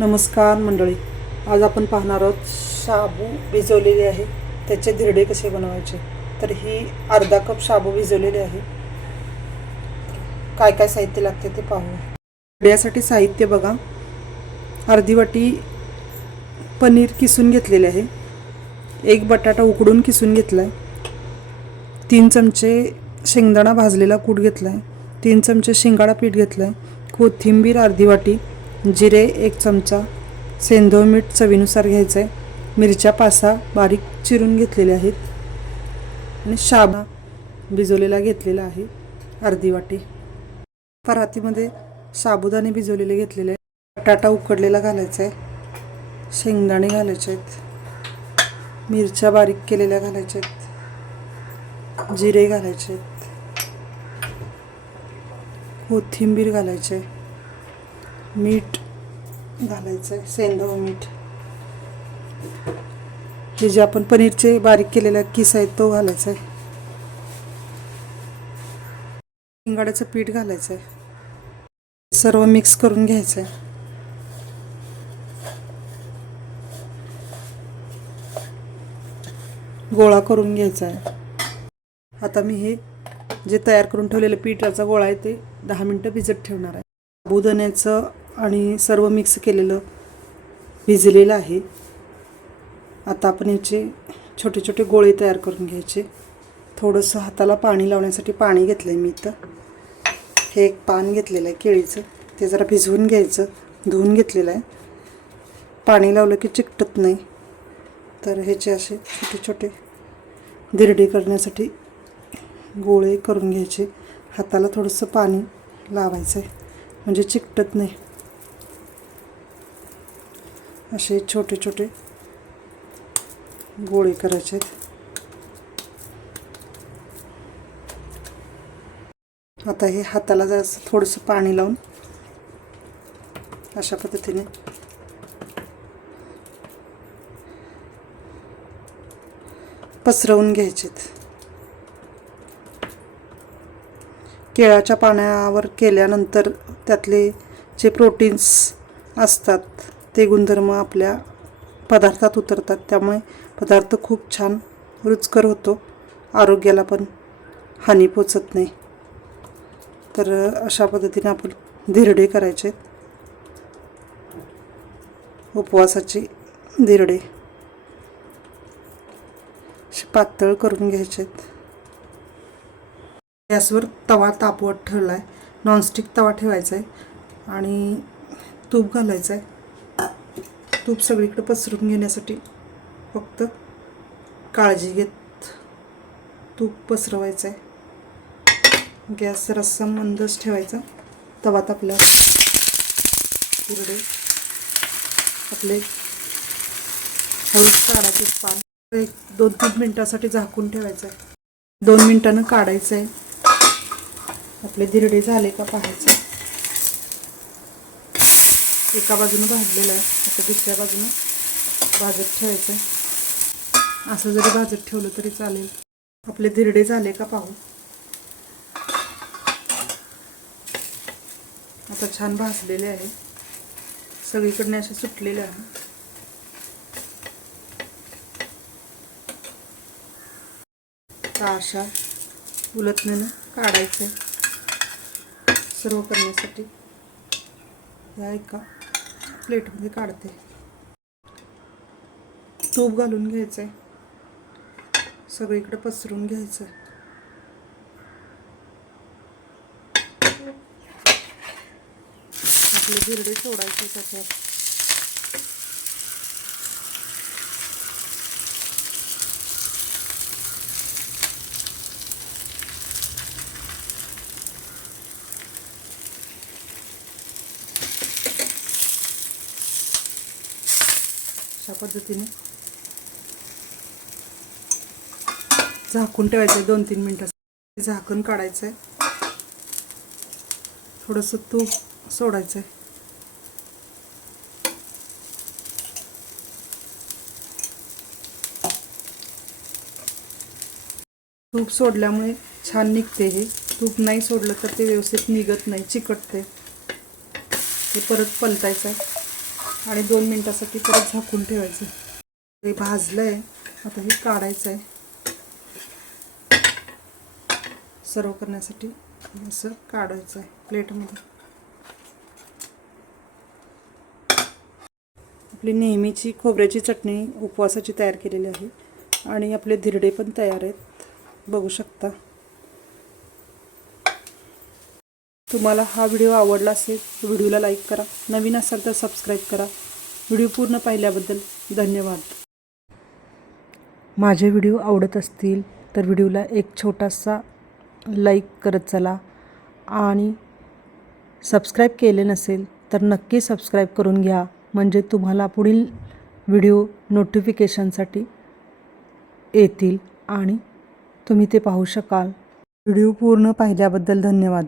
नमस्कार मंडळी. आज आपण पाहणार आहोत शाबू भिजवलेले आहे. त्याचे धिरडे कसे बनवायचे? तर ही अर्धा कप शाबू भिजवलेले आहे. काय काय साहित्य लागते ते पाहू धिरड्यासाठी साहित्य बघा. अर्धी वाटी पनीर किसून घेतलेले आहे. एक बटाटा उकडून किसून घेतला आहे तीन चमचे शेंगदाणा भाजलेला कूट घेतला आहे तीन चमचे शिंगाडा पीठ घेतलं आहे कोथिंबीर अर्धी वाटी. जिरे एक चमचा. सेंधव मीठ चवीनुसार घ्यायचं आहे मिरच्या पासा बारीक चिरून घेतलेल्या आहेत. आणि शाबा भिजवलेला घेतलेला आहे. अर्धी वाटी. परातीमध्ये साबुदाणे भिजवलेले घेतलेले आहे बटाटा उकडलेला घालायचा आहे शेंगदाणे घालायचे आहेत. मिरच्या बारीक केलेल्या घालायच्या आहेत. जिरे घालायचे आहेत. कोथिंबीर घालायचे मीठ घालायचं आहे सेंदव मीठ. हे जे आपण पनीरचे बारीक केलेला किस आहे तो घालायचा आहे शिंगाड्याचं पीठ घालायचं आहे सर्व मिक्स करून घ्यायचं आहे गोळा करून घ्यायचा आहे आता मी हे जे तयार करून ठेवलेलं पिठाचा गोळा आहे ते दहा मिनटं भिजत ठेवणार आहे. साबुदाण्याचं आणि सर्व मिक्स केलेलं भिजलेलं आहे. आता आपण याचे छोटे छोटे गोळे तयार करून घ्यायचे. थोडंसं हाताला पाणी लावण्यासाठी पाणी घेतलं आहे मी इथं. हे एक पान घेतलेलं आहे केळीचं. ते जरा भिजवून घ्यायचं. धुवून घेतलेलं आहे. पाणी लावलं की चिकटत नाही. तर ह्याचे असे छोटे छोटे दिरडे करण्यासाठी गोळे करून घ्यायचे. हाताला थोडंसं पाणी लावायचं आहे म्हणजे चिकटत नाही. असे छोटे छोटे गोळे करायचे आहेत. आता हे हाताला जरासं थोडंसं पाणी लावून अशा पद्धतीने पसरवून घ्यायचेत केळाच्या पाण्यावर केल्यानंतर त्यातले जे प्रोटीन्स असतात ते गुणधर्म आपल्या पदार्थात उतरतात. त्यामुळे पदार्थ खूप छान रुचकर होतो. आरोग्याला पण हानी पोचत नाही. तर अशा पद्धतीने आपण धिरडे करायचे आहेत. धिरडे. पातळ करून घ्यायचे आहेत. गॅसवर तवा तापवत ठेवला आहे नॉनस्टिक तवा ठेवायचा आहे आणि तूप घालायचं आहे तूप सगळीकडे पसरून घेण्यासाठी फक्त काळजी घेत तूप पसरवायचं आहे गॅस रस्सा मंदच ठेवायचा. तवात आपल्या हिरडे आपले हळूच काढायचे पान. एक दोन तीन मिनटासाठी झाकून ठेवायचं आहे दोन मिनटानं काढायचं आहे आपले धिरडे झाले का पाहायचं. एका बाजूनं भाजलेलं आहे. आता दुसऱ्या बाजूनं भाजत ठेवायचं आहे. असं जरी भाजत ठेवलं तरी चालेल. आपले धिरडे झाले का पाहू. आता छान भाजलेले आहे. सगळीकडनं असे सुटलेले आहे. अशा उलटण्यानं काढायचं आहे. सर्व करण्यासाठी. ऐका प्लेटमध्ये काढते. तूप घालून घ्यायचं आहे सगळीकडे पसरून घ्यायचं आहे आपले गिरडे सोडायचे त्याच्यात. अशा पद्धतीने. झाकून ठेवायचं दोन तीन मिनटं. झाकण काढायचं आहे थोडंसं तूप सोडायचं आहे तूप सोडल्यामुळे छान निघते हे. तूप नाही सोडलं तर ते व्यवस्थित निघत नाही चिकटते हे परत पलटायचं आहे आणि दोन मिनटासाठी परत झाकून ठेवायचं. हे भाजलं आहे आता हे काढायचं आहे सर्व करण्यासाठी असं काढायचं आहे प्लेटमध्ये. आपली नेहमीची खोबऱ्याची चटणी उपवासाची तयार केलेली आहे. आणि आपले धिरडे पण तयार आहेत. बघू शकता. तुम्हाला हा व्हिडिओ आवडला असेल तर व्हिडिओला लाईक करा. नवीन असाल तर सबस्क्राईब करा. व्हिडिओ पूर्ण पाहिल्याबद्दल धन्यवाद. माझे व्हिडिओ आवडत असतील तर व्हिडिओला एक छोटासा लाईक करत चला. आणि सबस्क्राईब केले नसेल तर नक्की सबस्क्राईब करून घ्या. म्हणजे तुम्हाला पुढील व्हिडिओ नोटिफिकेशनसाठी येतील आणि तुम्ही ते पाहू शकाल. व्हिडिओ पूर्ण पाहिल्याबद्दल धन्यवाद.